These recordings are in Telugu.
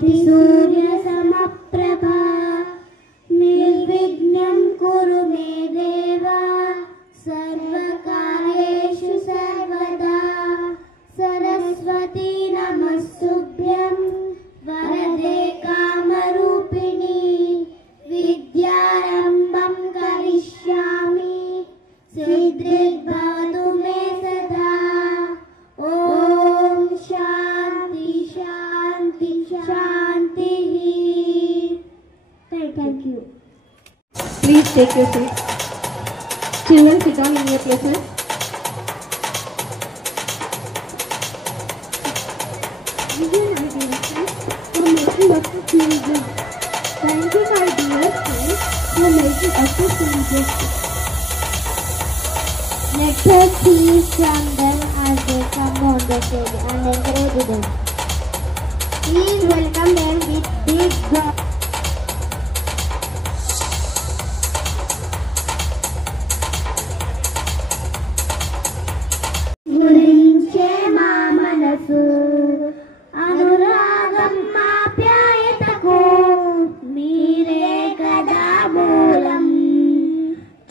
ज्योति सूर्य समप्रभा निर्विघ्नं कुरु मे देवा सर्वकार्येषु सर्वदा सरस्वती नमस्तुभ्यं वरदे कामरूपिणी विद्यारम्भं करिष्यामि सिद्धिर्भवतु मे सदा। ओम शांति शांति शांति। Thank you. Please take your seat. Children, sit down in your places. Thank you, my dear friends, for making us so interesting. Let us hear from them as they come on the stage and encourage them. Please welcome them with big applause. గురించే మా మనసు అనురాగం ఆప్యాయతకు మీరే కదా మూలం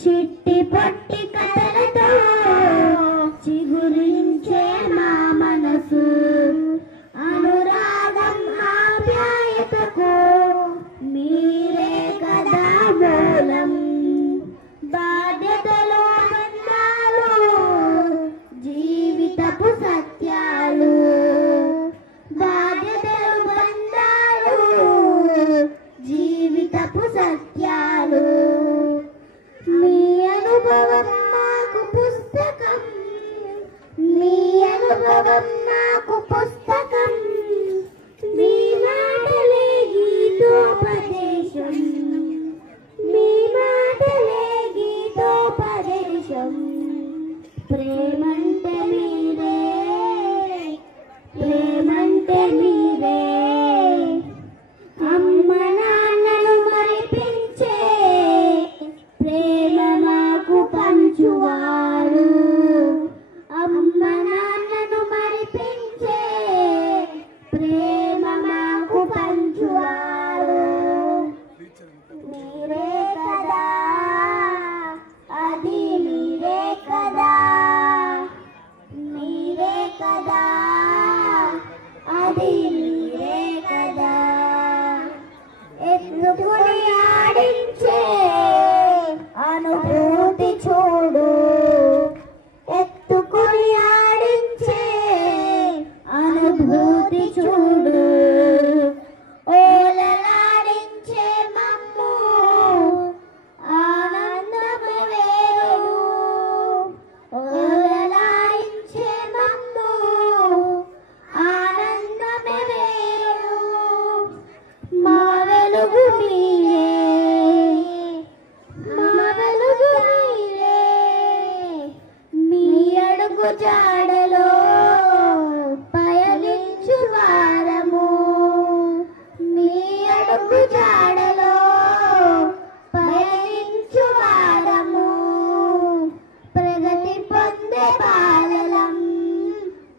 చిట్టి పొట్టి కథలతో చిగురించే మా మనసు అనురాగం ఆప్యాయతకు మీరే కదా మూలం బాధ్యతలో బంధాలు జీవితపు సత్యాలు బాధ్యతలు బంధాలు జీవితపు సత్యాలు మీ అనుభవం మాకు పుస్తకం మీ అనుభవం మాకు పుస్తకం మీ మాటలే గీతోపదేశం మీ మాటలే గీతోపదేశం ప్రేమంటే మీరే ప్రేమంటే మీరే అమ్మ నాన్నను మరిపించే ప్రేమ మాకు పంచువారు అమ్మ నాన్నను మరిపించే ప్రేమ మాకు పంచువారు మీరే కదా అది మీరే కదా మీరే కదా అది మీరే కదా ఎత్తుకుని ఆడించే అనుభూతి చూడు ఎత్తుకుని ఆడించే అనుభూతి చూడు ఓలలాడించే మమ్ము ఆనందమే వేరు ఓలలాడించే మమ్ము ఆనందమే వేరు మా వెలుగు మీరే మా వెలుగు మీరే మీ అడుగు జాడలో పయనించు వారము మీ అడుగు జాడలో పయనించు వారము ప్రగతి పొందే బాలలం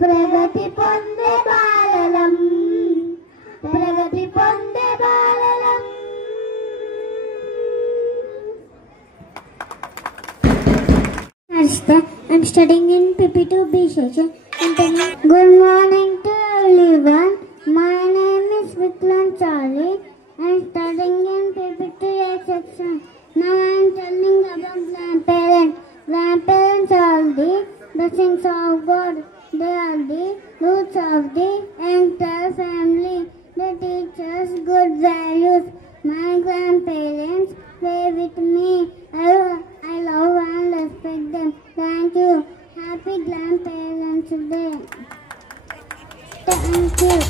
ప్రగతి పొందే బాలలం ప్రగతి పొందే బాలలం. I'm studying in PP2B section. Good morning to everyone. My name is Vikram Charlie. I'm studying in PP2A section. Now I'm telling about grandparents. Grandparents are the blessings of God. They are the roots of the entire family. They teach us good values. My grandparents stay with me. I love and respect them. Thank you. Happy Grandparents Day. Thank you.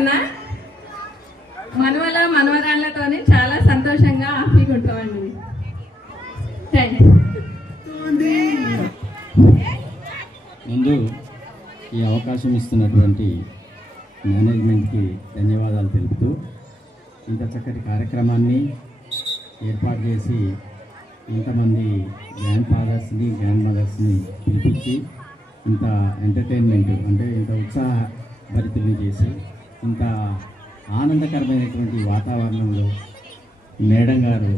కన్నా మనవల మనవరాళ్ళతోనే చాలా సంతోషంగా హ్యాపీగా ఉంటామండి. థ్యాంక్స్. ముందు ఈ అవకాశం ఇస్తున్నటువంటి మేనేజ్మెంట్కి ధన్యవాదాలు తెలుపుతూ ఇంత చక్కటి కార్యక్రమాన్ని ఏర్పాటు చేసి ఇంతమంది గ్రాండ్ ఫాదర్స్ని గ్రాండ్ మదర్స్ని పిలిపించి ఇంత ఎంటర్టైన్మెంట్ అంటే ఇంత ఉత్సాహభరితుల్ని చేసి ఇంత ఆనందకరమైనటువంటి వాతావరణంలో మేడం గారు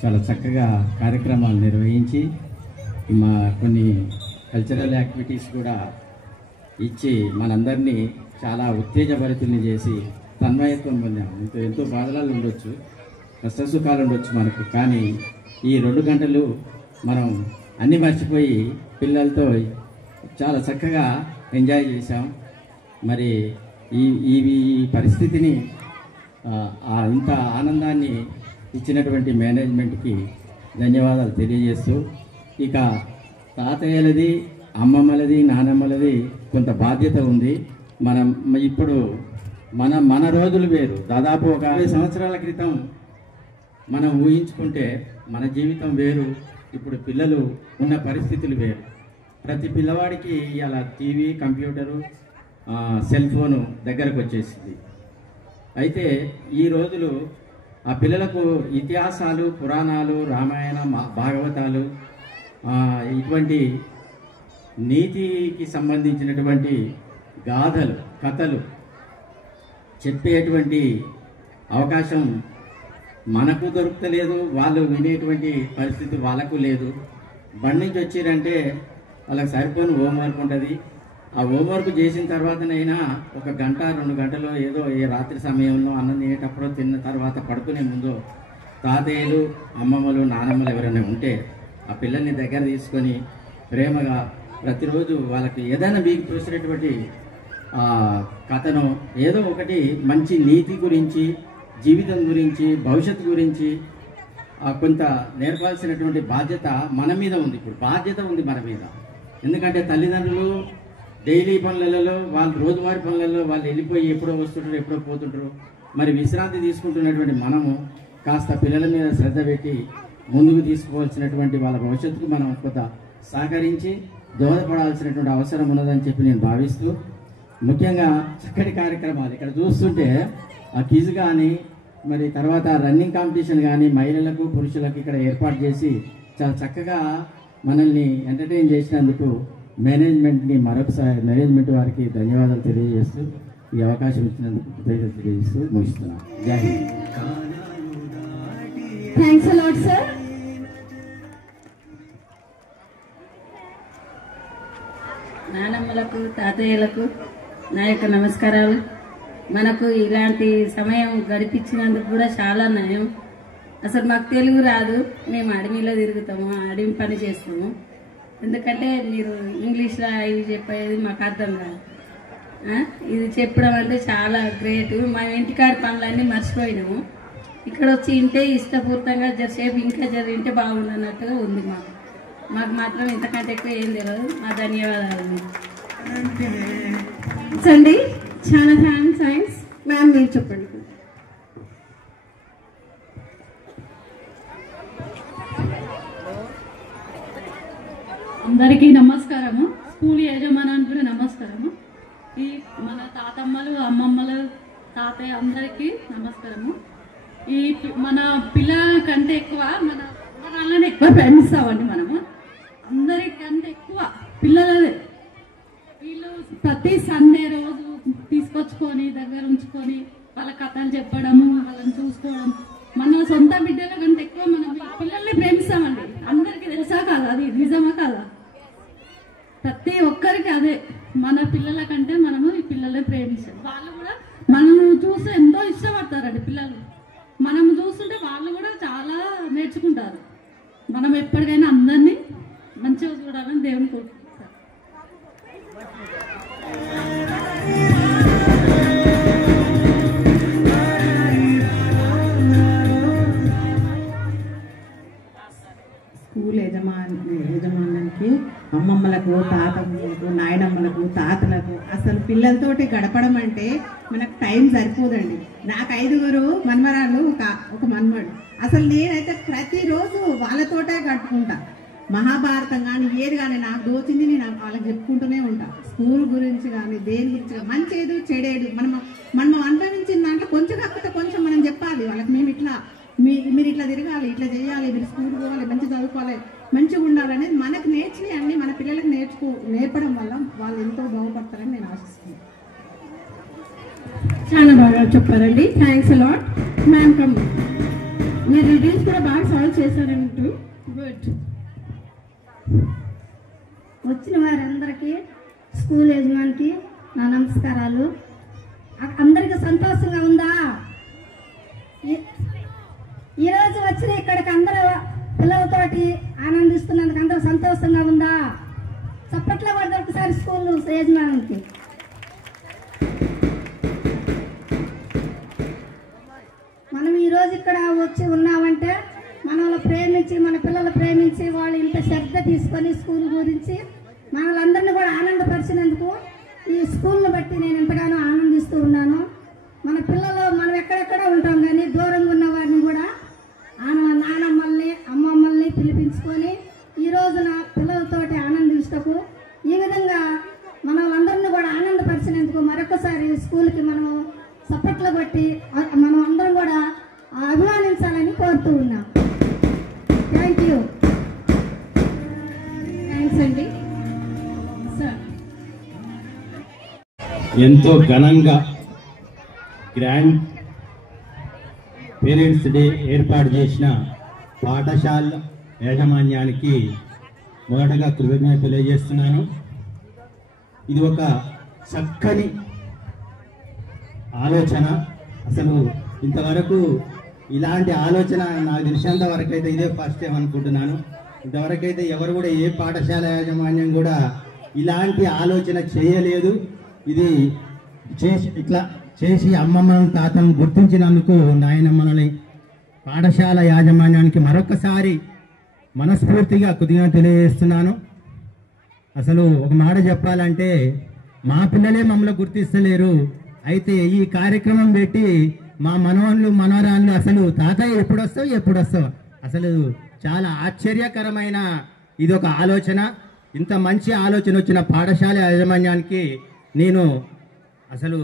చాలా చక్కగా కార్యక్రమాలు నిర్వహించి మా కొన్ని కల్చరల్ యాక్టివిటీస్ కూడా ఇచ్చి మనందరినీ చాలా ఉత్తేజభరితుల్ని చేసి తన్మయత్వం పొందాము. ఎంతో బాధలు ఉండొచ్చు, కష్టసుఖాలు ఉండొచ్చు మనకు, కానీ ఈ 2 గంటలు మనం అన్నీ మర్చిపోయి పిల్లలతో చాలా చక్కగా ఎంజాయ్ చేశాం. మరి ఈ పరిస్థితిని ఇంత ఆనందాన్ని ఇచ్చినటువంటి మేనేజ్మెంట్కి ధన్యవాదాలు తెలియజేస్తూ, ఇక తాతయ్యలది, అమ్మమ్మలది, నానమ్మలది కొంత బాధ్యత ఉంది. మనం ఇప్పుడు మన రోజులు వేరు. దాదాపు ఒక 50 సంవత్సరాల క్రితం మనం ఊహించుకుంటే మన జీవితం వేరు, ఇప్పుడు పిల్లలు ఉన్న పరిస్థితులు వేరు. ప్రతి పిల్లవాడికి ఇలా టీవీ, కంప్యూటరు, సెల్ ఫోను దగ్గరకు వచ్చేసింది. అయితే ఈ రోజులు ఆ పిల్లలకు ఇతిహాసాలు, పురాణాలు, రామాయణ, భాగవతాలు, ఇటువంటి నీతికి సంబంధించినటువంటి గాథలు, కథలు చెప్పేటువంటి అవకాశం మనకు దొరుకుతలేదు, వాళ్ళు వినేటువంటి పరిస్థితి వాళ్ళకు లేదు. బండి నుంచి వచ్చిరంటే వాళ్ళకి సరిపోని హోంవర్క్ ఉంటుంది. ఆ హోంవర్క్ చేసిన తర్వాతనైనా 1 గంట 2 గంటలు ఏదో ఏ రాత్రి సమయంలో అన్నం తినేటప్పుడు తిన్న తర్వాత పడుకునే ముందు తాతయ్యలు, అమ్మమ్మలు, నానమ్మలు ఎవరైనా ఉంటే ఆ పిల్లల్ని దగ్గర తీసుకొని ప్రేమగా ప్రతిరోజు వాళ్ళకి ఏదైనా మీకు చూసినటువంటి కథను ఏదో ఒకటి మంచి నీతి గురించి, జీవితం గురించి, భవిష్యత్తు గురించి కొంత నేర్పాల్సినటువంటి బాధ్యత మన మీద ఉంది. ఇప్పుడు బాధ్యత ఉంది మన మీద. ఎందుకంటే తల్లిదండ్రులు డైలీ పనులలో, వాళ్ళు రోజువారీ పనులలో వాళ్ళు వెళ్ళిపోయి ఎప్పుడో వస్తుంటారు, ఎప్పుడో పోతుంటారు. మరి విశ్రాంతి తీసుకుంటున్నటువంటి మనము కాస్త పిల్లల మీద శ్రద్ధ పెట్టి ముందుకు తీసుకోవాల్సినటువంటి వాళ్ళ భవిష్యత్తుకు మనం కొంత సహకరించి దోహదపడాల్సినటువంటి అవసరం ఉన్నదని చెప్పి నేను భావిస్తూ, ముఖ్యంగా చక్కటి కార్యక్రమాలు ఇక్కడ చూస్తుంటే ఆ క్విజ్ కానీ, మరి తర్వాత రన్నింగ్ కాంపిటీషన్ కానీ మహిళలకు, పురుషులకు ఇక్కడ ఏర్పాటు చేసి చాలా చక్కగా మనల్ని ఎంటర్టైన్ చేసినందుకు మేనేజ్మెంట్ని మరొకసారి మేనేజ్మెంట్ వారికి ధన్యవాదాలు తెలియజేస్తూ ఈ అవకాశం ఇచ్చినందుకు కృతజ్ఞతలు తెలియజేస్తూ ముగిస్తున్నాను. Jai Hind. Thanks a lot sir. నానమ్మలకు, తాతయ్యలకు నా యొక్క నమస్కారాలు. మనకు ఇలాంటి సమయం గడిపించినందుకు కూడా చాలా నయం. అసలు మాకు తెలుగు రాదు, మేము అడవిలో తిరుగుతాము, అడవి పని చేస్తాము. ఎందుకంటే మీరు ఇంగ్లీష్లో ఇవి చెప్పేది మాకు అర్థం కాదు. ఇది చెప్పడం అంటే చాలా గ్రేట్. మా ఇంటికాడి పనులన్నీ మర్చిపోయినాము. ఇక్కడ వచ్చి ఇంటే ఇష్టపూర్తంగా జరసేపు ఇంకా జరిగింటే బాగుండన్నట్టుగా ఉంది. మాకు మాత్రం ఇంతకంటే ఎక్కువ ఏం తెలియదు. మా ధన్యవాదాలు అండి. చాలా థ్యాంక్స్ మ్యామ్. మీరు చెప్పండి. అందరికీ నమస్కారము. స్కూల్ యజమానానికి కూడా నమస్కారము. ఈ మన తాతమ్మలు, అమ్మమ్మలు, తాతయ్య అందరికీ నమస్కారము. ఈ మన పిల్లల కంటే ఎక్కువ మన వాళ్ళని ఎక్కువ ప్రేమిస్తామండి. మనము అందరికంటే ఎక్కువ పిల్లలదే. వీళ్ళు ప్రతి సండే రోజు తీసుకొచ్చుకొని దగ్గర ఉంచుకొని వాళ్ళ కథలు చెప్పడము, వాళ్ళని చూసుకోవడం, మన సొంత బిడ్డల కంటే ఎక్కువ మనం పిల్లల్ని ప్రేమిస్తామండి. అందరికీ తెలుసా కాదా? అది నిజమా కాదా? ప్రతి ఒక్కరికి అదే. మన పిల్లల కంటే మనము ఈ పిల్లల్ని ప్రేమిస్తాం. వాళ్ళు కూడా మనము చూస్తే ఎంతో ఇష్టపడతారండి పిల్లలు. మనము చూస్తుంటే వాళ్ళు కూడా చాలా నేర్చుకుంటారు. మనం ఎప్పటికైనా అందరినీ మంచిగా చూడాలని దేవుని కోరుకుంటాం. స్కూల్ యజమానికి అమ్మమ్మలకు, తాతమ్మలకు, నాయనమ్మలకు, తాతలకు అసలు పిల్లలతోటి గడపడం అంటే మనకు టైం సరిపోదండి. నాకు 5 మన్మరాళ్ళు, ఒక మన్మడు. అసలు నేనైతే ప్రతిరోజు వాళ్ళతోటే గడుపుకుంటా. మహాభారతం కానీ ఏది కానీ నాకు దోచింది నేను వాళ్ళకి చెప్పుకుంటూనే ఉంటా. స్కూల్ గురించి కానీ దేని గురించి, మంచేదు చెడేడు మనం అనుభవించిన దాంట్లో కొంచెం కాకపోతే కొంచెం మనం చెప్పాలి వాళ్ళకి. మేము ఇట్లా మీరు ఇట్లా తిరగాలి, ఇట్లా చేయాలి, మీరు స్కూల్ పోవాలి, మంచి చదువుకోవాలి, మంచిగా ఉండాలనేది మనకు నేర్చుకుని అన్ని మన పిల్లలకు నేర్పడం వల్ల వాళ్ళు ఎంతో బాగుపడతారని నేను ఆశిస్తున్నాను. చాలా బాగా చెప్పారండి. Thanks a lot ma'am. కమ్, మీరు రివ్యూస్ కూడా బాగా సాల్వ్ చేశారంటూ. గుడ్. వచ్చిన వారందరికీ, స్కూల్ యజమానికి నా నమస్కారాలు. అందరికీ సంతోషంగా ఉందా? ఈరోజు వచ్చిన ఇక్కడికి అందరూ పిల్లలతోటి ఆనందిస్తున్నందుకు అందరూ సంతోషంగా ఉందా? చప్పట్లో పడితే ఒకసారి స్కూల్ యజమానికి. మనం ఈరోజు ఇక్కడ వచ్చి ఉన్నామంటే మనల్ని ప్రేమించి, మన పిల్లలు ప్రేమించి, వాళ్ళు ఇంత శ్రద్ధ తీసుకొని స్కూల్ గురించి మనలందరినీ కూడా ఆనందపరిచినందుకు ఈ స్కూల్ని బట్టి నేను ఎంతగానో ఆనందిస్తూ ఉన్నాను. మన పిల్లలు మనం ఎక్కడెక్కడ ఉంటాం కానీ దూరంగా ఉన్న వారిని కూడా నానమ్మల్ని, అమ్మమ్మల్ని పిలిపించుకొని ఈరోజు నా పిల్లలతోటి ఆనందించటకు, ఈ విధంగా మనలందరినీ కూడా ఆనందపరిచినందుకు మరొకసారి స్కూల్కి మనం సపోర్ట్లు బట్టి మనం అందరం కూడా అభిమానించాలని కోరుతూ ఉన్నాం. Thank you. థ్యాంక్స్ అండి. సార్, ఎంతో ఘనంగా గ్రాండ్ పేరెంట్స్ డే ఏర్పాటు చేసిన పాఠశాల యాజమాన్యానికి మొదటగా కృతజ్ఞత తెలియజేస్తున్నాను. ఇది ఒక చక్కని ఆలోచన. అసలు ఇంతవరకు ఇలాంటి ఆలోచన నాకు తెలిసినంత వరకు అయితే ఇదే ఫస్ట్ టైం అనుకుంటున్నాను. ఇంతవరకైతే ఎవరు కూడా ఏ పాఠశాల యాజమాన్యం కూడా ఇలాంటి ఆలోచన చేయలేదు. ఇది ఇట్లా చేసి అమ్మమ్మను, తాతను గుర్తించినందుకు నాయనమ్మని, పాఠశాల యాజమాన్యానికి మరొకసారి మనస్ఫూర్తిగా కృతజ్ఞత తెలియజేస్తున్నాను. అసలు ఒక మాట చెప్పాలంటే మా పిల్లలే మమ్మల్ని గుర్తిస్తలేరు. అయితే ఈ కార్యక్రమం పెట్టి మా మనవళ్ళు, మనవరాళ్ళు అసలు తాతయ్య ఎప్పుడొస్తావు అసలు చాలా ఆశ్చర్యకరమైన ఇది ఒక ఆలోచన. ఇంత మంచి ఆలోచన వచ్చిన పాఠశాల యాజమాన్యానికి నేను అసలు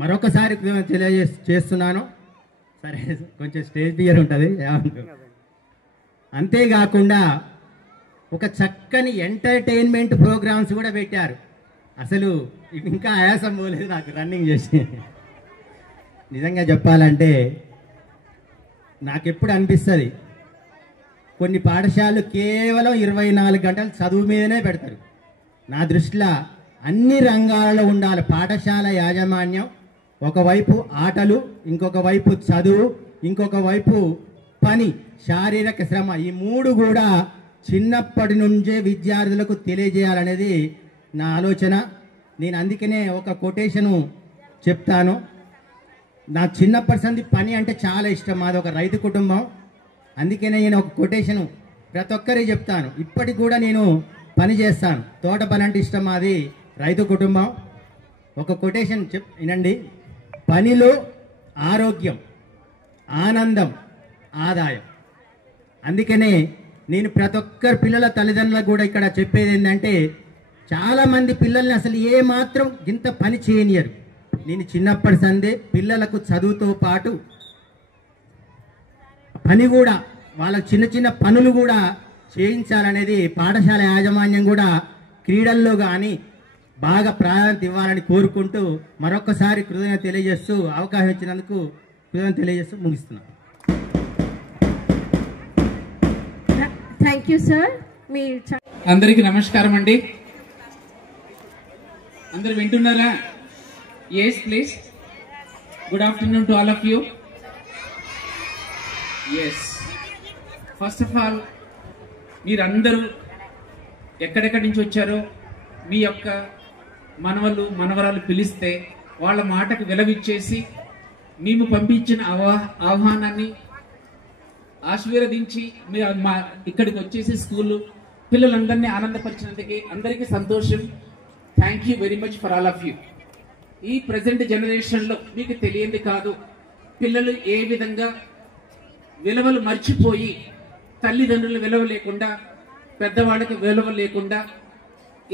మరొకసారి కృతజ్ఞత తెలియజేస్తున్నాను. సరే, కొంచెం స్టేజ్ ఫియర్ ఉంటుంది. అంతేకాకుండా ఒక చక్కని ఎంటర్టైన్మెంట్ ప్రోగ్రామ్స్ కూడా పెట్టారు. అసలు ఇంకా ఆయాసం పోలేదు నాకు రన్నింగ్ చేసి. నిజంగా చెప్పాలంటే నాకెప్పుడు అనిపిస్తుంది, కొన్ని పాఠశాలలు కేవలం 24 గంటలు చదువు మీదనే పెడతారు. నా దృష్టిలో అన్ని రంగాలలో ఉండాలి పాఠశాల యాజమాన్యం. ఒకవైపు ఆటలు, ఇంకొక వైపు చదువు, ఇంకొక వైపు పని, శారీరక శ్రమ, ఈ 3 కూడా చిన్నప్పటి నుంచే విద్యార్థులకు తెలియజేయాలనేది నా ఆలోచన. నేను అందుకనే ఒక కొటేషను చెప్తాను. నా చిన్నప్పటి సంది పని అంటే చాలా ఇష్టం. మాది ఒక రైతు కుటుంబం. అందుకనే నేను ఒక కొటేషను ప్రతి ఒక్కరికి చెప్తాను. ఇప్పటికి కూడా నేను పని చేస్తాను. తోట పని అంటే ఇష్టం. మాది రైతు కుటుంబం. ఒక కొటేషన్ వినండి. పనిలో ఆరోగ్యం, ఆనందం, ఆదాయం. అందుకనే నేను ప్రతి ఒక్కరి పిల్లల తల్లిదండ్రులకు కూడా ఇక్కడ చెప్పేది ఏంటంటే, చాలామంది పిల్లల్ని అసలు ఏమాత్రం ఇంత పని చేయనియరు. నేను చిన్నప్పటి సందే పిల్లలకు చదువుతో పాటు పని కూడా, వాళ్ళకు చిన్న చిన్న పనులు కూడా చేయించాలనేది పాఠశాల యాజమాన్యం కూడా క్రీడల్లో కానీ బాగా ప్రాధాన్యత ఇవ్వాలని కోరుకుంటూ మరొకసారి కృతజ్ఞత తెలియజేస్తూ, అవకాశం ఇచ్చినందుకు కృతజ్ఞత తెలియజేస్తూ ముగిస్తున్నాను. Thank you sir. అందరికీ నమస్కారం అండి. అందరు వింటున్నారా? Yes please. Good afternoon to all of you. Yes, first of all మీరందరూ ఎక్కడెక్కడి నుంచి వచ్చారో, మీ యొక్క మనవలు మనవరాలు పిలిస్తే వాళ్ళ మాటకు విలవిచ్చేసి మేము పంపించిన ఆహ్వానాన్ని ఆశీర్వదించి ఇక్కడికి వచ్చేసి స్కూల్ పిల్లలందరినీ ఆనందపరిచినందుకు అందరికీ సంతోషం. Thank you very much for all of you. ఈ ప్రజెంట్ జనరేషన్లో మీకు తెలియంది కాదు, పిల్లలు ఏ విధంగా విలువలు మర్చిపోయి తల్లిదండ్రులు విలువ లేకుండా, పెద్దవాళ్ళకి విలువ లేకుండా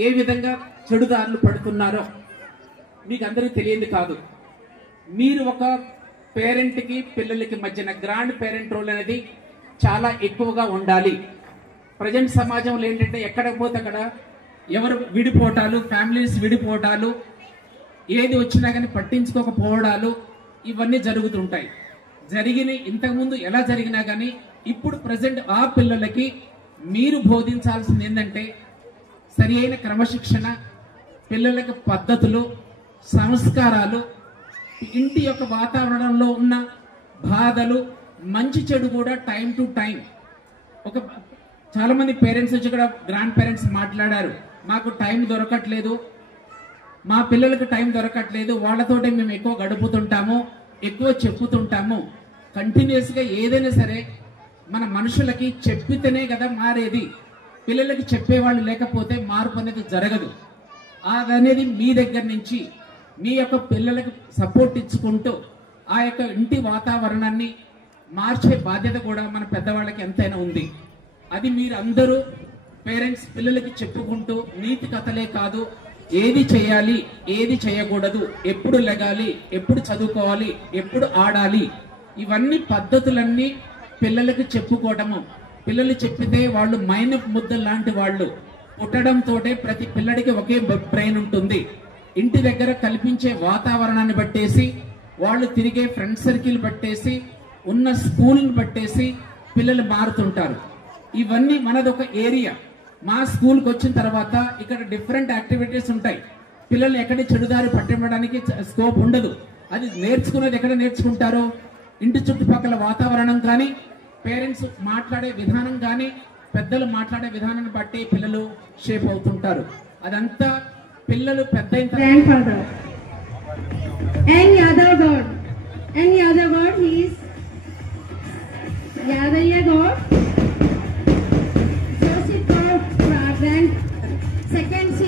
ఏ విధంగా చెడుదారులు పడుతున్నారో మీకు అందరికీ తెలియంది కాదు. మీరు ఒక పేరెంట్కి పిల్లలకి మధ్యన గ్రాండ్ పేరెంట్ రోల్ అనేది చాలా ఎక్కువగా ఉండాలి. ప్రజెంట్ సమాజంలో ఏంటంటే ఎక్కడ పోతే అక్కడ ఎవరు విడిపోవటాలు, ఫ్యామిలీస్ విడిపోవటాలు, ఏది వచ్చినా కానీ పట్టించుకోకపోవడాలు ఇవన్నీ జరుగుతుంటాయి. ఇంతకుముందు ఎలా జరిగినా కానీ ఇప్పుడు ప్రజెంట్ ఆ పిల్లలకి మీరు బోధించాల్సింది ఏంటంటే సరి అయిన క్రమశిక్షణ, పిల్లలకి పద్ధతులు, సంస్కారాలు, ఇంటి యొక్క వాతావరణంలో ఉన్న బాధలు, మంచి చెడు కూడా టైం టు టైం. చాలా మంది పేరెంట్స్ వచ్చి ఇక్కడ గ్రాండ్ పేరెంట్స్ మాట్లాడారు, మాకు టైం దొరకట్లేదు, మా పిల్లలకు టైం దొరకట్లేదు, వాళ్ళతోటే మేము ఎక్కువ గడుపుతుంటాము, ఎక్కువ చెప్పుతుంటాము. కంటిన్యూస్గా ఏదైనా సరే మన మనుషులకి చెప్పితేనే కదా మారేది. పిల్లలకి చెప్పేవాళ్ళు లేకపోతే మార్పు అనేది జరగదు. అదనేది మీ దగ్గర నుంచి మీ యొక్క పిల్లలకి సపోర్ట్ ఇచ్చుకుంటూ ఆ యొక్క ఇంటి వాతావరణాన్ని మార్చే బాధ్యత కూడా మన పెద్దవాళ్ళకి ఎంతైనా ఉంది. అది మీరు అందరూ పేరెంట్స్ పిల్లలకి చెప్పుకుంటూ నీతి కథలే కాదు, ఏది చేయాలి, ఏది చేయకూడదు, ఎప్పుడు లెగాలి, ఎప్పుడు చదువుకోవాలి, ఎప్పుడు ఆడాలి, ఇవన్నీ పద్ధతులన్నీ పిల్లలకి చెప్పుకోవటము. పిల్లలు చెప్పితే వాళ్ళు మైన్ ముద్ద లాంటి వాళ్ళు. పుట్టడంతో ప్రతి పిల్లడికి ఒకే బ్రెయిన్ ఉంటుంది. ఇంటి దగ్గర కల్పించే వాతావరణాన్ని బట్టేసి, వాళ్ళు తిరిగే ఫ్రెండ్ సర్కిల్ బట్టేసి, ఉన్న స్కూల్ని బట్టేసి పిల్లలు మారుతుంటారు. ఇవన్నీ మనది ఒక ఏరియా. మా స్కూల్కి వచ్చిన తర్వాత ఇక్కడ డిఫరెంట్ యాక్టివిటీస్ ఉంటాయి. పిల్లలు ఎక్కడి చెడుదారి పట్టించడానికి స్కోప్ ఉండదు. అది నేర్చుకునేది ఎక్కడ నేర్చుకుంటారో, ఇంటి చుట్టుపక్కల వాతావరణం కానీ, పేరెంట్స్ మాట్లాడే విధానం కానీ, పెద్దలు మాట్లాడే విధానాన్ని బట్టి పిల్లలు షేప్ అవుతుంటారు. అదంతా పిల్లలు పెద్ద grandfather and other god, he is Yadaya god, Joseph god, grand second C.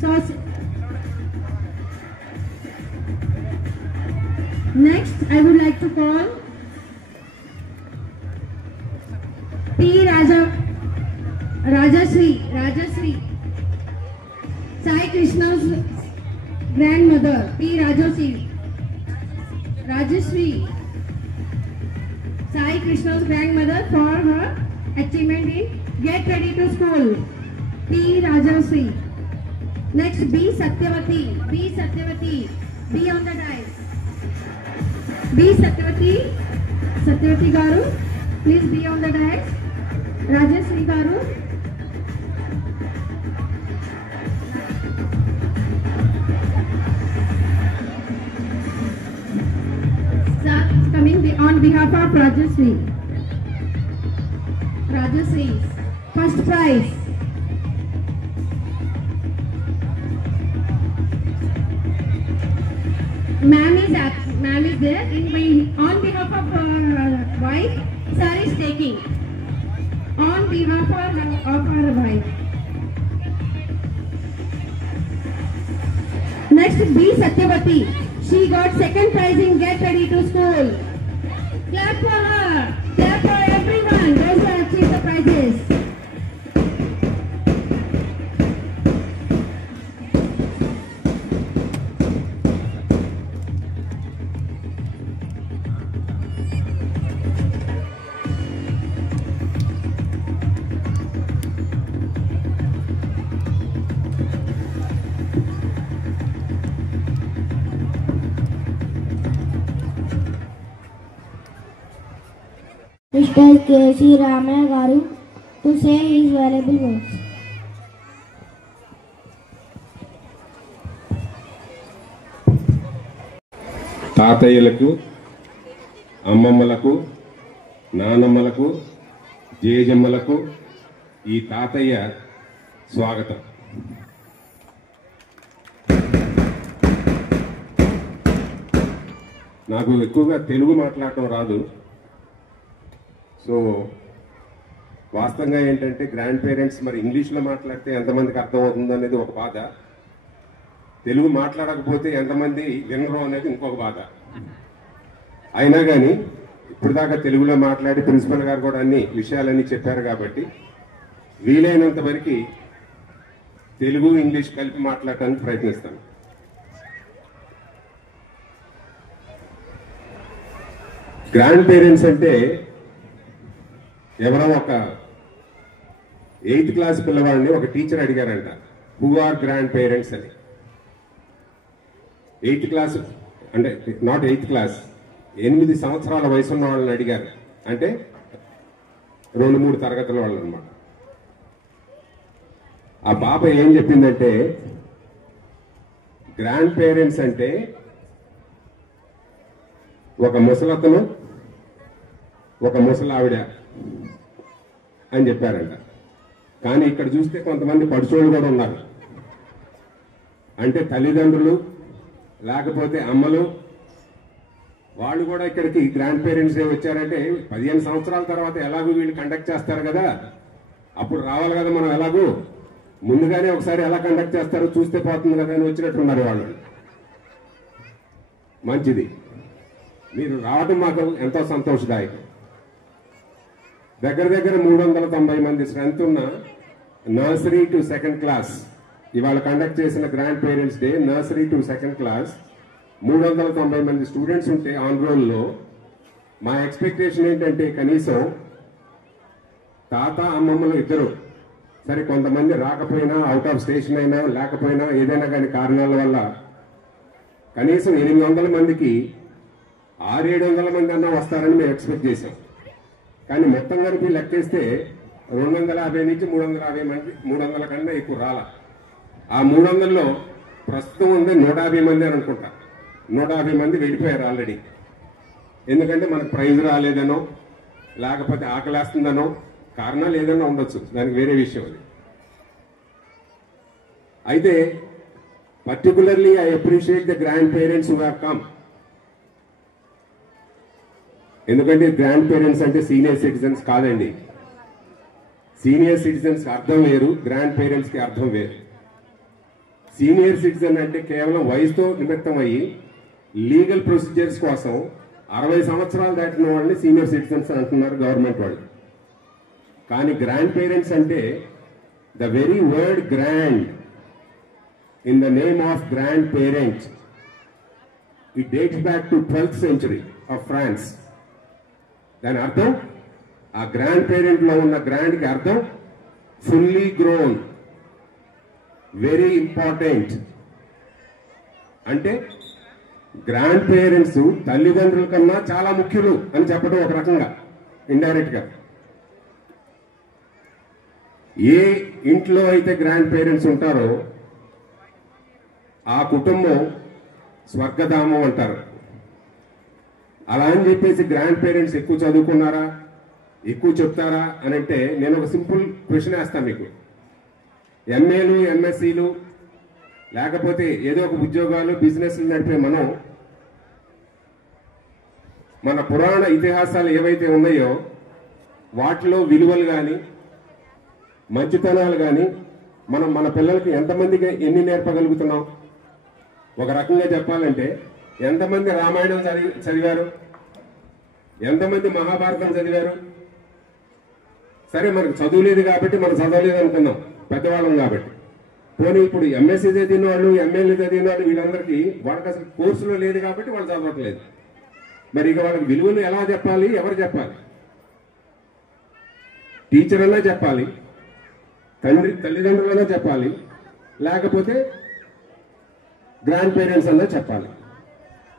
So next I would like to call P. Rajashree Sai Krishna's grandmother, P. Rajashree Sai Krishna's grandmother for her achievement in Get Ready to School, P. Rajashree. Next, B. Satyavati, be on the dais. B. Satyavati garu, please be on the dais. Rajashree garu. Coming on behalf of Rajashree, first prize. Ma'am is there. On behalf of her wife, sir is taking. On behalf of her wife. Next, B. Satyavati. She got second prize in Get Ready to School. Clap for her. Clap for everyone. Those who achieved the prizes. Mr. K.C. Ramaya garu to say his valuable words. తాతయ్యలకు, అమ్మమ్మలకు, నానమ్మలకు, జేజమ్మలకు ఈ తాతయ్య స్వాగతం. నాకు ఎక్కువగా తెలుగు మాట్లాడటం రాదు. సో వాస్తవంగా ఏంటంటే గ్రాండ్ పేరెంట్స్ మరి ఇంగ్లీష్లో మాట్లాడితే ఎంతమందికి అర్థం అవుతుందో అనేది ఒక బాధ, తెలుగు మాట్లాడకపోతే ఎంతమంది వినరు అనేది ఇంకొక బాధ. అయినా కానీ ఇప్పుడు దాకా తెలుగులో మాట్లాడి ప్రిన్సిపల్ గారు కూడా అన్ని విషయాలన్నీ చెప్పారు కాబట్టి వీలైనంత వరకు తెలుగు ఇంగ్లీష్ కలిపి మాట్లాడటానికి ప్రయత్నిస్తాను. గ్రాండ్ పేరెంట్స్ అంటే ఎవరో ఒక 8th క్లాస్ పిల్లవాడిని ఒక టీచర్ అడిగారంట, హూ ఆర్ గ్రాండ్ పేరెంట్స్ అని. 8th క్లాస్ అంటే నాట్ 8th క్లాస్, 8 సంవత్సరాల వయసు ఉన్న వాళ్ళని అడిగారు. అంటే 2-3 తరగతుల వాళ్ళు అనమాట. ఆ పాప ఏం చెప్పిందంటే గ్రాండ్ పేరెంట్స్ అంటే ఒక ముసలతను ఒక ముసలావిడ అని చెప్పారంట. కానీ ఇక్కడ చూస్తే కొంతమంది పడుచోళ్ళు కూడా ఉన్నారు. అంటే తల్లిదండ్రులు లేకపోతే అమ్మలు వాళ్ళు కూడా ఇక్కడికి గ్రాండ్ పేరెంట్స్ డే వచ్చారంటే 15 సంవత్సరాల తర్వాత ఎలాగూ వీళ్ళు కండక్ట్ చేస్తారు కదా, అప్పుడు రావాలి కదా మనం. ఎలాగూ ముందుగానే ఒకసారి ఎలా కండక్ట్ చేస్తారో చూస్తే పోతుంది కదా అని వచ్చినట్టున్నారు వాళ్ళు. మంచిది, మీరు రావటం మాకు ఎంతో సంతోషదాయకం. దగ్గర దగ్గర 390 మంది స్ట్రెంత్ ఉన్న నర్సరీ టు 2nd క్లాస్ ఇవాళ కండక్ట్ చేసిన grand parents day. Nursery to 2nd class 390 మంది స్టూడెంట్స్ ఉంటే ఆన్ రోల్లో మా ఎక్స్పెక్టేషన్ ఏంటంటే కనీసం తాత అమ్మమ్మలు ఇద్దరు, సరే కొంతమంది రాకపోయినా అవుట్ ఆఫ్ స్టేషన్ అయినా లేకపోయినా ఏదైనా కానీ కారణాల వల్ల కనీసం 800 మందికి 600-700 మంది అన్నా వస్తారని మేము ఎక్స్పెక్ట్ చేశాం. కానీ మొత్తం కలిపి లెక్కేస్తే 250 నుంచి 350 మంది, 300 కన్నా ఎక్కువ రాల. ఆ 300లో ప్రస్తుతం ఉంది 150 మంది అని అనుకుంటా. 150 మంది వెళ్ళిపోయారు ఆల్రెడీ. ఎందుకంటే మనకు ప్రైజ్ రాలేదనో లేకపోతే ఆకలేస్తుందనో కారణాలు ఏదైనా ఉండొచ్చు, దానికి వేరే విషయం అది. అయితే particularly I appreciate the grand parents who have come. ఎందుకంటే గ్రాండ్ పేరెంట్స్ అంటే సీనియర్ సిటిజన్స్ కాదండి. సీనియర్ సిటిజన్స్ కి అర్థం వేరు, గ్రాండ్ పేరెంట్స్ కి అర్థం వేరు. సీనియర్ సిటిజన్ అంటే కేవలం వయసుతో నిమిత్తం అయ్యి లీగల్ ప్రొసీజర్స్ కోసం 60 సంవత్సరాలు దాటిన వాళ్ళని సీనియర్ సిటిజన్స్ అంటున్నారు గవర్నమెంట్ వాళ్ళు. కానీ గ్రాండ్ పేరెంట్స్ అంటే the very word grand in the name of grandparents, it dates back to 12th century of France. దాని అర్థం ఆ గ్రాండ్ పేరెంట్ లో ఉన్న గ్రాండ్ కి అర్థం ఫుల్లీ గ్రోన్, వెరీ ఇంపార్టెంట్. అంటే గ్రాండ్ పేరెంట్స్ తల్లిదండ్రుల కన్నా చాలా ముఖ్యులు అని చెప్పడం ఒక రకంగా ఇండైరెక్ట్ గా. ఏ ఇంట్లో అయితే గ్రాండ్ పేరెంట్స్ ఉంటారో ఆ కుటుంబం స్వర్గధామం అంటారు. అలా అని చెప్పేసి గ్రాండ్ పేరెంట్స్ ఎక్కువ చదువుకున్నారా, ఎక్కువ చెప్తారా అని అంటే నేను ఒక సింపుల్ క్వశ్చన్ వేస్తాను మీకు. ఎంఏలు ఎంఎస్సీలు లేకపోతే ఏదో ఒక ఉద్యోగాలు బిజినెస్లు నడిపే మనం మన పురాణ ఇతిహాసాలు ఏవైతే ఉన్నాయో వాటిలో విలువలు కానీ మంచితనాలు కానీ మనం మన పిల్లలకి ఎంతమందికి ఎన్ని నేర్పగలుగుతున్నాం? ఒక రకంగా చెప్పాలంటే ఎంతమంది రామాయణం చదివారు, ఎంతమంది మహాభారతం చదివారు? సరే మనకు చదువులేదు కాబట్టి మనం చదవలేదు అనుకున్నాం పెద్దవాళ్ళం కాబట్టి. పోనీ ఇప్పుడు ఎంఎస్సీ చదివిన వాళ్ళు, ఎంఏలు చదివిన వాళ్ళు వీళ్ళందరికీ వాళ్ళకి అసలు కోర్సులో లేదు కాబట్టి వాళ్ళు చదవట్లేదు. మరి ఇక వాళ్ళకి విలువలు ఎలా చెప్పాలి, ఎవరు చెప్పాలి? టీచర్ అన్నా చెప్పాలి, తల్లిదండ్రులైనా చెప్పాలి, లేకపోతే గ్రాండ్ పేరెంట్స్ అన్నా చెప్పాలి.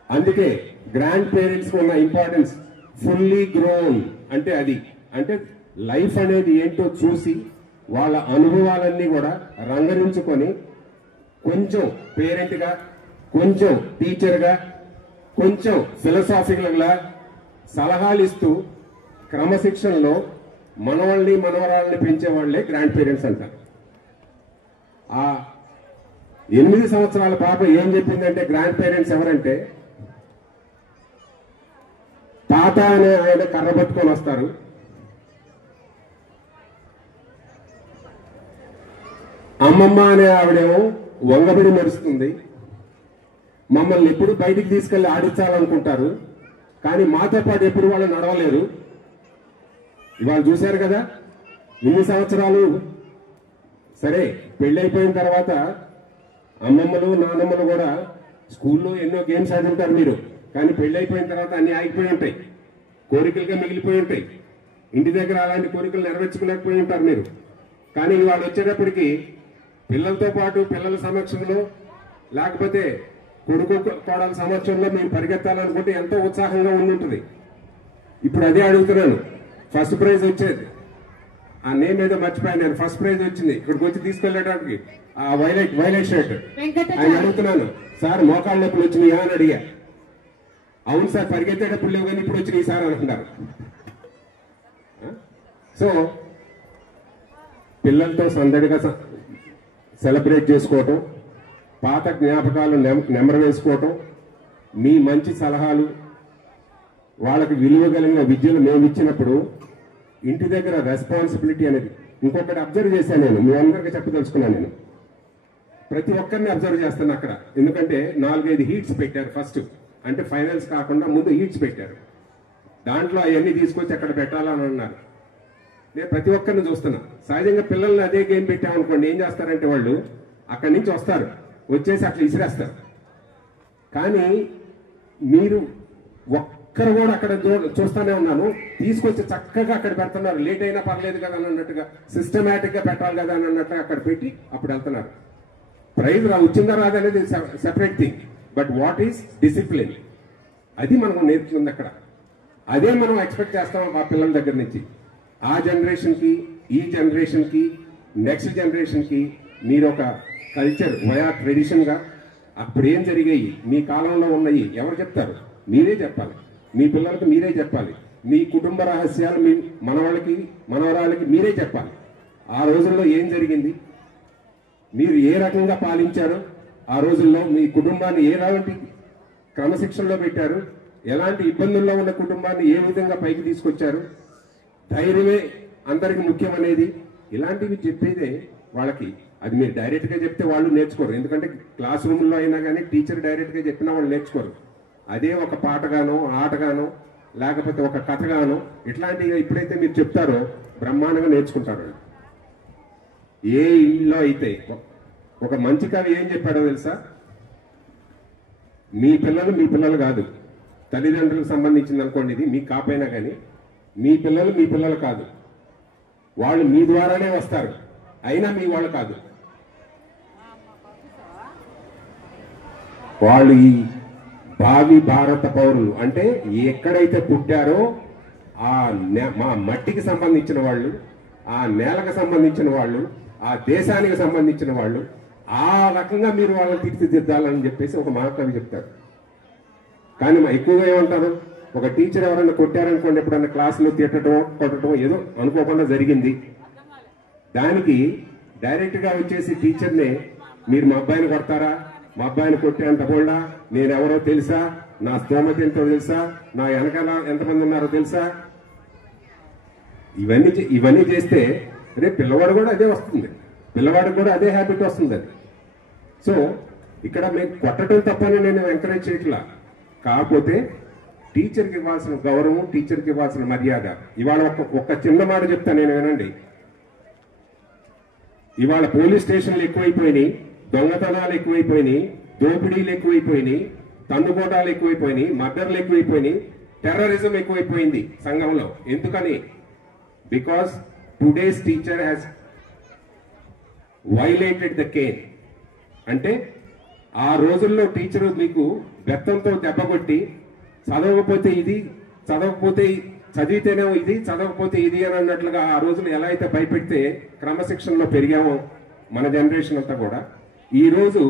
అందుకే గ్రాండ్ పేరెంట్స్ ఉన్న ఇంపార్టెన్స్ ఫుల్లీ గ్రోన్ అంటే అది. అంటే లైఫ్ అనేది ఏంటో చూసి వాళ్ళ అనుభవాలన్నీ కూడా రంగరించుకొని కొంచెం పేరెంట్గా, కొంచెం టీచర్గా, కొంచెం ఫిలసాఫికల్గా సలహాలు ఇస్తూ క్రమశిక్షణలో మనవాళ్ళని మనవరాళ్ళని పెంచేవాళ్లే గ్రాండ్ పేరెంట్స్ అంటారు. ఆ 8 సంవత్సరాల పాప ఏం చెప్పిందంటే గ్రాండ్ పేరెంట్స్ ఎవరంటే, తాత అనే ఆయన కర్ర పట్టుకొని వస్తారు, అమ్మమ్మ అనే ఆవిడేమో వంగబడి మరుస్తుంది. మమ్మల్ని ఎప్పుడు బయటికి తీసుకెళ్లి ఆడించాలనుకుంటారు, కానీ మాతో పాటు ఎప్పుడు వాళ్ళు నడవలేరు. ఇవాళ చూశారు కదా, ఇన్ని సంవత్సరాలు సరే పెళ్ళైపోయిన తర్వాత అమ్మమ్మలు నాన్నమ్మలు కూడా స్కూల్లో ఎన్నో గేమ్స్ ఆడుంటారు మీరు, కానీ పెళ్ళైపోయిన తర్వాత అన్ని ఆగిపోయి ఉంటాయి, కోరికలుగా మిగిలిపోయి ఉంటాయి. ఇంటి దగ్గర అలాంటి కోరికలు నెరవేర్చుకోలేకపోయి ఉంటారు మీరు. కానీ ఇవాళ వచ్చేటప్పటికి పిల్లలతో పాటు పిల్లల సమక్షంలో లేకపోతే కొడుకు కోడల సమక్షంలో మేము పరిగెత్తాలనుకుంటే ఎంతో ఉత్సాహంగా ఉంటుంది. ఇప్పుడు అదే అడుగుతున్నాను, ఫస్ట్ ప్రైజ్ వచ్చేది, ఆ నేమ్ ఏదో మర్చిపోయాను నేను, ఫస్ట్ ప్రైజ్ వచ్చింది ఇక్కడికి వచ్చి తీసుకెళ్లేటానికి ఆ వైలెట్ షర్ట్ ఆయన అడుగుతున్నాను, సార్ మోకాళ్ళ నొప్పులు వచ్చినాయా అని అడిగా. అవును సార్ పరిగెత్తేటప్పుడు లేవు కానీ ఇప్పుడు వచ్చినాయి సార్ అంటున్నారు. సో పిల్లలతో సందడిగా సెలబ్రేట్ చేసుకోవటం, పాత జ్ఞాపకాలు నెమరు వేసుకోవటం, మీ మంచి సలహాలు, వాళ్ళకి విలువ కలిగిన విద్యను మేము ఇచ్చినప్పుడు ఇంటి దగ్గర రెస్పాన్సిబిలిటీ అనేది ఇంకొకటి అబ్జర్వ్ చేశాను నేను, మీ అందరికీ చెప్పదలుచుకున్నాను. నేను ప్రతి ఒక్కరిని అబ్జర్వ్ చేస్తాను అక్కడ, ఎందుకంటే 4-5 హీట్స్ పెట్టారు. ఫస్ట్ అంటే ఫైనల్స్ కాకుండా ముందు హీట్స్ పెట్టారు, దాంట్లో అవన్నీ తీసుకొచ్చి అక్కడ పెట్టాలని అన్నారు. నేను ప్రతి ఒక్కరిని చూస్తున్నా. సహజంగా పిల్లల్ని అదే గేమ్ పెట్టామనుకోండి, ఏం చేస్తారంటే వాళ్ళు అక్కడి నుంచి వస్తారు, వచ్చేసి అట్లా ఇసిరేస్తారు. కానీ మీరు ఒక్కరు కూడా అక్కడ చూస్తూనే ఉన్నాను, తీసుకొచ్చి చక్కగా అక్కడ పెడుతున్నారు. లేట్ అయినా పర్లేదు కదా అని అన్నట్టుగా, సిస్టమేటిక్ గా పెట్టాలి కదా అని అన్నట్టుగా అక్కడ పెట్టి అప్పుడు వెళ్తున్నారు. ప్రైజ్ వచ్చిందా రాదనేది separate thing, but what is discipline, అది మనం నేర్చుకుంది అక్కడ. అదే మనం ఎక్స్పెక్ట్ చేస్తాం ఆ పిల్లల దగ్గర నుంచి. ఆ జనరేషన్కి ఈ జనరేషన్కి నెక్స్ట్ జనరేషన్కి మీరు ఒక కల్చర్ వయా ట్రెడిషన్గా అప్పుడు ఏం జరిగాయి, మీ కాలంలో ఉన్నాయి ఎవరు చెప్తారు? మీరే చెప్పాలి, మీ పిల్లలకి మీరే చెప్పాలి. మీ కుటుంబ రహస్యాలు మీ మనవాళ్ళకి మనవరాళ్ళకి మీరే చెప్పాలి. ఆ రోజుల్లో ఏం జరిగింది, మీరు ఏ రకంగా పాలించారు, ఆ రోజుల్లో మీ కుటుంబాన్ని ఎలాంటి క్రమశిక్షణలో పెట్టారు, ఎలాంటి ఇబ్బందుల్లో ఉన్న కుటుంబాన్ని ఏ విధంగా పైకి తీసుకొచ్చారు, ధైర్యమే అందరికి ముఖ్యం అనేది, ఇలాంటివి చెప్పేదే వాళ్ళకి. అది మీరు డైరెక్ట్ గా చెప్తే వాళ్ళు నేర్చుకోరు, ఎందుకంటే క్లాస్ రూమ్లో అయినా కానీ టీచర్ డైరెక్ట్ గా చెప్పినా వాళ్ళు నేర్చుకోరు. అదే ఒక పాటగానో ఆటగానో లేకపోతే ఒక కథగానో ఇట్లాంటివి ఎప్పుడైతే మీరు చెప్తారో బ్రహ్మాండంగా నేర్చుకుంటారు. ఏ ఇల్లు అయితే ఒక మంచి కవి ఏం చెప్పాడో తెలుసా, మీ పిల్లలు కాదు, తల్లిదండ్రులకు సంబంధించింది అనుకోండి, ఇది మీకు కాపోయినా కానీ మీ పిల్లలు కాదు, వాళ్ళు మీ ద్వారానే వస్తారు, అయినా మీ వాళ్ళు కాదు. వాళ్ళు ఈ భావి భారత పౌరులు, అంటే ఎక్కడైతే పుట్టారో మా మట్టికి సంబంధించిన వాళ్ళు, ఆ నేలకు సంబంధించిన వాళ్ళు, ఆ దేశానికి సంబంధించిన వాళ్ళు, ఆ రకంగా మీరు వాళ్ళని తీర్చిదిద్దాలని చెప్పేసి ఒక మహాకవి చెప్తారు. కానీ ఎక్కువగా ఏమంటారు, ఒక టీచర్ ఎవరైనా కొట్టారనుకోండి, ఎప్పుడన్నా క్లాసులో కొట్టడం ఏదో అనుకోకుండా జరిగింది, దానికి డైరెక్ట్ గా వచ్చేసి టీచర్నే మీరు మా అబ్బాయిని కొడతారా, మా అబ్బాయిని కొట్టేంత కూడా నేనెవరో తెలుసా, నా స్తోమత ఎంతో తెలుసా, నా వెనకాల ఎంతమంది ఉన్నారో తెలుసా, ఇవన్నీ చేస్తే రేపు పిల్లవాడు కూడా అదే వస్తుంది, పిల్లవాడికి కూడా అదే హ్యాబిట్ వస్తుంది. అది సో ఇక్కడ మేము కొట్టడం తప్పని నేను ఎంకరేజ్ చేయట్లా, కాకపోతే టీచర్కి ఇవ్వాల్సిన గౌరవం, టీచర్కి ఇవ్వాల్సిన మర్యాద. ఇవాళ ఒక చిన్న మాట చెప్తా నేను, వినండి. ఇవాళ పోలీస్ స్టేషన్లు ఎక్కువైపోయినాయి, దొంగతనాలు ఎక్కువైపోయినాయి, దోపిడీలు ఎక్కువైపోయినాయి, తన్నుకోటాలు ఎక్కువైపోయినాయి, మర్డర్లు ఎక్కువైపోయినాయి, టెర్రరిజం ఎక్కువైపోయింది సంఘంలో. ఎందుకని? Because today's teacher has violated the cane. అంటే ఆ రోజుల్లో టీచరు మీకు బెత్తంతో దెబ్బ కొట్టి చదవకపోతే ఇది, చదివితేనే ఇది, చదవకపోతే ఇది అని అన్నట్లుగా ఆ రోజులు ఎలా అయితే భయపెడితే క్రమశిక్షణలో పెరిగామో మన జనరేషన్ అంతా కూడా, ఈ రోజు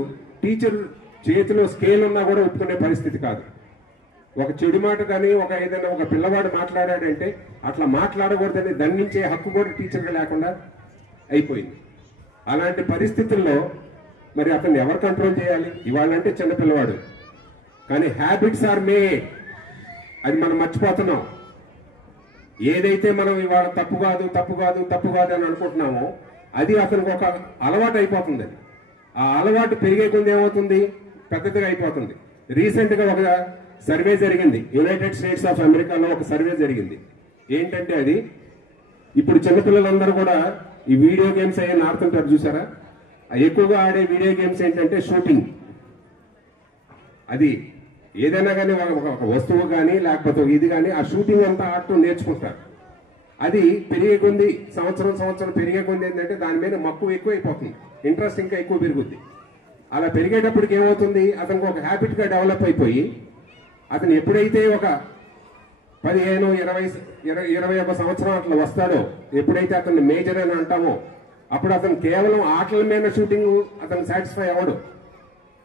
టీచర్ చేతిలో స్కేల్ ఉన్నా కూడా ఒప్పుకునే పరిస్థితి కాదు. ఒక చెడు మాట కానీ ఏదైనా ఒక పిల్లవాడు మాట్లాడాడంటే అట్లా మాట్లాడకూడదని దండించే హక్కు కూడా టీచర్గా లేకుండా అయిపోయింది. అలాంటి పరిస్థితుల్లో మరి అతన్ని ఎవరు కంట్రోల్ చేయాలి? ఇవాళంటే చిన్న పిల్లవాడు, కానీ హ్యాబిట్స్ ఆర్ మేడ్, అది మనం మర్చిపోతున్నాం. ఏదైతే మనం ఇవాళ తప్పు కాదు అని అనుకుంటున్నామో అది అతనికి ఒక అలవాటు అయిపోతుంది. ఆ అలవాటు పెరిగే కొద్ది ఏమవుతుంది, పెద్దదిగా అయిపోతుంది. రీసెంట్గా ఒక సర్వే జరిగింది, యునైటెడ్ స్టేట్స్ ఆఫ్ అమెరికాలో ఒక సర్వే జరిగింది. ఏంటంటే అది ఇప్పుడు చిన్నపిల్లలందరూ కూడా ఈ వీడియో గేమ్స్ అయ్యని ఆడుతుంటారు చూసారా, ఎక్కువగా ఆడే వీడియో గేమ్స్ ఏంటంటే షూటింగ్. అది ఏదైనా కానీ ఒక వస్తువు కానీ లేకపోతే ఇది కానీ ఆ షూటింగ్ అంతా ఆడటం నేర్చుకుంటారు. అది పెరిగే కొంది సంవత్సరం పెరిగే కొంది ఏంటంటే దాని మీద మక్కువ ఎక్కువ అయిపోతుంది, ఇంట్రెస్ట్ ఇంకా ఎక్కువ పెరుగుద్ది. అలా పెరిగేటప్పటికి ఏమవుతుంది, అతనికి ఒక హ్యాబిట్గా డెవలప్ అయిపోయి అతను ఎప్పుడైతే ఒక 15, 20, 21 సంవత్సరం అట్లా వస్తాడో, ఎప్పుడైతే అతన్ని మేజర్ అని అంటామో అప్పుడు అతను కేవలం ఆటల మీద షూటింగ్ అతను సాటిస్ఫై అవ్వడు.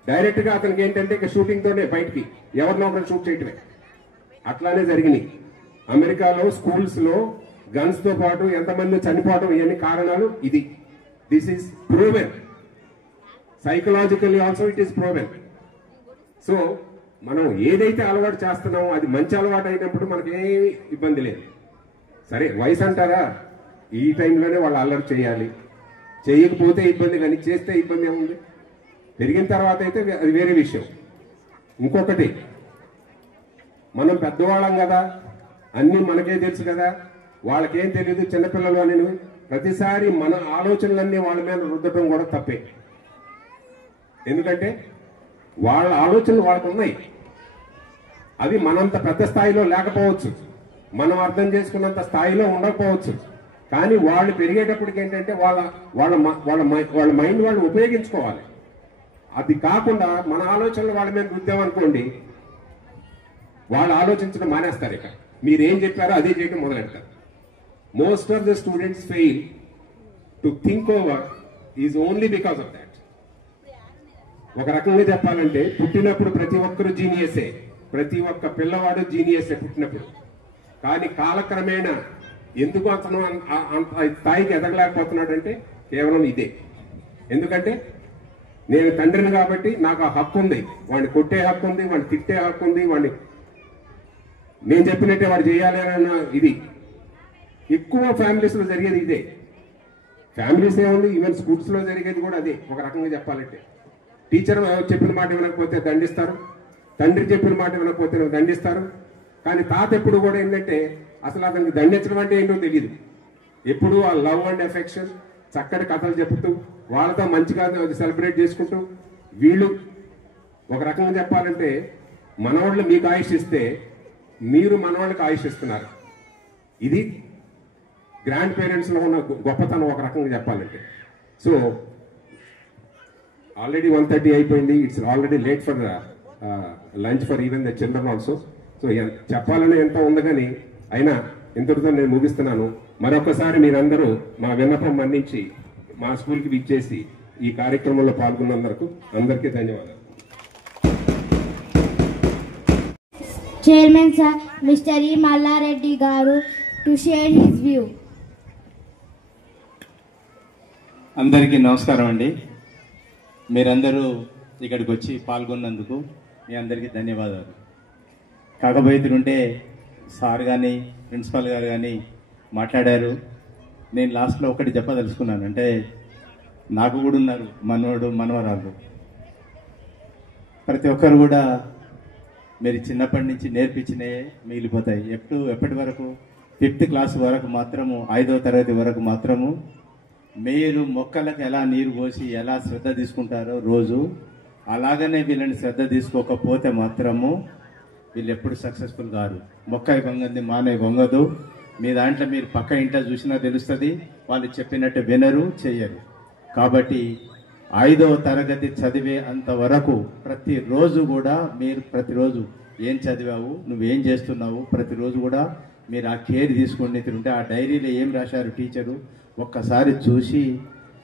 డైరెక్ట్గా అతనికి ఏంటంటే ఇక షూటింగ్తోనే బయటికి ఎవరినో ఒకరిని షూట్ చేయటమే. అట్లానే జరిగినాయి అమెరికాలో స్కూల్స్లో గన్స్తో పాటు ఎంతమంది చనిపోవడం, ఇవన్నీ కారణాలు ఇది. This is proven, psychologically also it is proven. So మనం ఏదైతే అలవాటు చేస్తున్నామో అది మంచి అలవాటు అయినప్పుడు మనకేమీ ఇబ్బంది లేదు. సరే వయసు అంటారా, ఈ టైంలోనే వాళ్ళు అల్లరి చేయాలి, చేయకపోతే ఇబ్బంది, కానీ చేస్తే ఇబ్బంది ఏముంది. పెరిగిన తర్వాత అయితే అది వేరే విషయం. ఇంకొకటి, మనం పెద్దవాళ్ళం కదా, అన్నీ మనకే తెలుసు కదా, వాళ్ళకేం తెలియదు చిన్నపిల్లలు అని ప్రతిసారి మన ఆలోచనలన్నీ వాళ్ళ మీద రుద్దటం కూడా తప్పే. ఎందుకంటే వాళ్ళ ఆలోచనలు వాళ్ళకు ఉన్నాయి, అవి మనంత పెద్ద స్థాయిలో లేకపోవచ్చు, మనం అర్థం చేసుకున్నంత స్థాయిలో ఉండకపోవచ్చు. కానీ వాళ్ళు పెరిగేటప్పటికి ఏంటంటే వాళ్ళ మైండ్ వాళ్ళు ఉపయోగించుకోవాలి. అది కాకుండా మన ఆలోచనలు వాళ్ళ మీద రుద్దామనుకోండి, వాళ్ళు ఆలోచించడం మానేస్తారు. ఇక మీరేం చెప్పారో అదే చేయడం మొదలెడతారు. Most of the students fail to think over is only because of that. ఒక రకంగా చెప్పాలంటే పుట్టినప్పుడు ప్రతి ఒక్కరు జీనియసే, ప్రతి ఒక్క పిల్లవాడు జీనియసే పుట్టినప్పుడు. కానీ కాలక్రమేణా ఎందుకు అతను స్థాయికి ఎదగలేకపోతున్నాడంటే కేవలం ఇదే. ఎందుకంటే నేను తండ్రిని కాబట్టి నాకు ఆ హక్కు ఉంది, వాడిని కొట్టే హక్కు ఉంది, వాడిని తిట్టే హక్కు ఉంది, వాడిని నేను చెప్పినట్టే వాడు చేయాలి అన్న ఇది ఎక్కువ ఫ్యామిలీస్లో జరిగేది ఇదే. ఫ్యామిలీస్ ఏముంది, ఈవెన్ స్కూల్స్లో జరిగేది కూడా అదే. ఒక రకంగా చెప్పాలంటే టీచర్ చెప్పిన మాట వినకపోతే దండిస్తారు, తండ్రి చెప్పిన మాట వినకపోతే దండిస్తారు. కానీ తాత ఎప్పుడు కూడా ఏంటంటే అసలు అతనికి దండించడం అంటే ఏంటో తెలియదు. ఎప్పుడు ఆ లవ్ అండ్ ఎఫెక్షన్, చక్కటి కథలు చెప్తూ వాళ్ళతో మంచిగా సెలబ్రేట్ చేసుకుంటూ, వీళ్ళు ఒక రకంగా చెప్పాలంటే మనవాళ్ళు మీకు ఆయుష్ ఇస్తే మీరు మనవాళ్ళకి ఆయుష్ ఇస్తున్నారు. ఇది గ్రాండ్ పేరెంట్స్లో ఉన్న గొప్పతనం ఒక రకంగా చెప్పాలంటే. సో ఆల్రెడీ 1:30 అయిపోయింది, it's already late for lunch for even the children also. So చెప్పాలని ఎంత ఉంది, కానీ అయినా ఇంతటితో నేను ముగిస్తున్నాను. మరొకసారి మీరందరూ మా విన్నపం మన్నించి మా స్కూల్కి విచ్చేసి ఈ కార్యక్రమంలో పాల్గొన్నందుకు అందరికీ ధన్యవాదాలు. Chairman sir, Mr. E. Mallareddy garu to share his view. అందరికీ నమస్కారం అండి. మీరందరూ ఇక్కడికి వచ్చి పాల్గొన్నందుకు మీ అందరికీ ధన్యవాదాలు. కాకపోతుంటే సార్ కానీ ప్రిన్సిపాల్ గారు కానీ మాట్లాడారు. నేను లాస్ట్లో ఒకటి చెప్పదలుచుకున్నాను. అంటే నాకు కూడా ఉన్నారు మనవడు మనవరాళ్ళు. ప్రతి ఒక్కరు కూడా మీరు చిన్నప్పటి నుంచి నేర్పించినవి మిగిలిపోతాయి. ఎప్పటి వరకు 5th క్లాస్ వరకు మాత్రము, 5వ తరగతి వరకు మాత్రము మీరు మొక్కలకు ఎలా నీరు పోసి ఎలా శ్రద్ధ తీసుకుంటారో రోజు, అలాగనే వీళ్ళని శ్రద్ధ తీసుకోకపోతే మాత్రము వీళ్ళు ఎప్పుడు సక్సెస్ఫుల్ కారు. మొక్క వంగంది మానే వంగదు. మీ దాంట్లో మీరు పక్క ఇంట్లో చూసినా తెలుస్తుంది, వాళ్ళు చెప్పినట్టు వినరు, చెయ్యరు. కాబట్టి 5వ తరగతి చదివే అంతవరకు ప్రతిరోజు కూడా మీరు ప్రతిరోజు ఏం చదివావు, నువ్వేం చేస్తున్నావు, ప్రతిరోజు కూడా మీరు ఆ కేర్ తీసుకుని తింటే ఆ డైరీలో ఏం రాశారు టీచరు ఒక్కసారి చూసి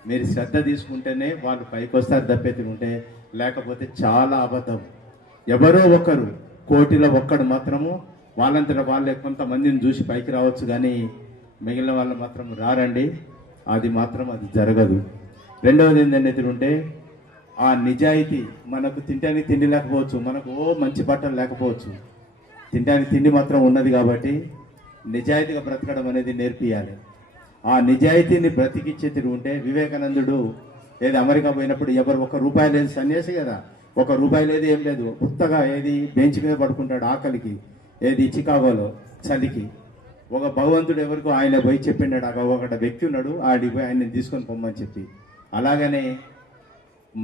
మీరు శ్రద్ధ తీసుకుంటేనే వాళ్ళు పైకి వస్తారు తప్పెత్తుకుంటే, లేకపోతే చాలా అబద్ధం. ఎవరో ఒకరు కోటిలో ఒక్కడు మాత్రము వాళ్ళంతటా వాళ్ళే కొంతమందిని చూసి పైకి రావచ్చు, కానీ మిగిలిన వాళ్ళు మాత్రం రారండి. అది జరగదు. రెండవది ఏంటంటే ఆ నిజాయితీ. మనకు తింటానికి తిండి లేకపోవచ్చు, మనకు మంచి బట్టలు లేకపోవచ్చు, తింటానికి తిండి మాత్రం ఉన్నది. కాబట్టి నిజాయితీగా బ్రతకడం అనేది నేర్పియాలి. ఆ నిజాయితీని బ్రతికిచ్చే తిరిగి ఉంటే వివేకానందుడు ఏది అమెరికా పోయినప్పుడు ఎవరు ₹1 లేదు, సన్యాసి కదా, ₹1 లేదు, ఏం లేదు, ఉత్తగా ఏది బెంచ్ మీద పడుకుంటాడు ఆకలికి, ఏది చికాగోలో చలికి. ఒక భగవంతుడు ఎవరికో ఆయన పోయి చెప్పిండాడు, ఒక వ్యక్తి ఉన్నాడు, ఆడికి పోయి ఆయన్ని తీసుకొని పొమ్మని చెప్పి. అలాగనే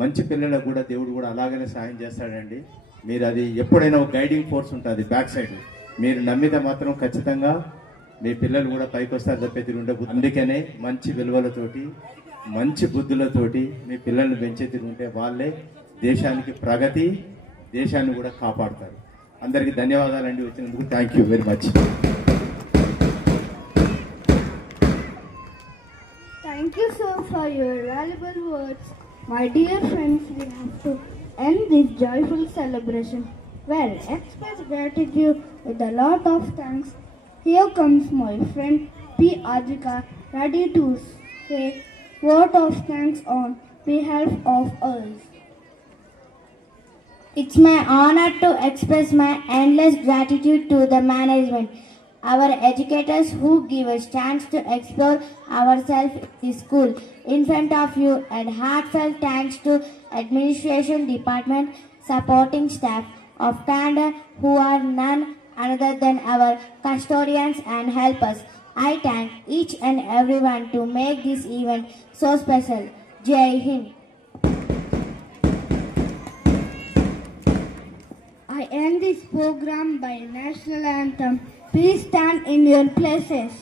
మంచి పిల్లలకు కూడా దేవుడు కూడా అలాగనే సాయం చేస్తాడండి. మీరు అది ఎప్పుడైనా ఒక గైడింగ్ ఫోర్స్ ఉంటుంది బ్యాక్ సైడ్, మీరు నమ్మితే మాత్రం ఖచ్చితంగా మీ పిల్లలు కూడా పైకి వస్తారు తప్పేది ఉండే. అందుకనే మంచి విలువలతోటి మంచి బుద్ధులతోటి మీ పిల్లల్ని పెంచేది ఉంటే వాళ్ళే దేశానికి ప్రగతి, దేశాన్ని కూడా కాపాడుతారు. అందరికీ ధన్యవాదాలండి వచ్చినందుకు. Thank you very much. Thank you, sir, for your valuable words. My dear friends, we have to end this joyful celebration. Well, express gratitude with a lot of thanks. Here comes my friend P. Adrika, ready to say word of thanks on behalf of us. It's my honor to express my endless gratitude to the management, our educators who give us chance to explore ourselves in school in front of you, and heartfelt thanks to administration department, supporting staff of Tanda who are none other than our custodians and helpers. I thank each and everyone to make this event so special. Jai Hind. I end this program by national anthem. Please stand in your places.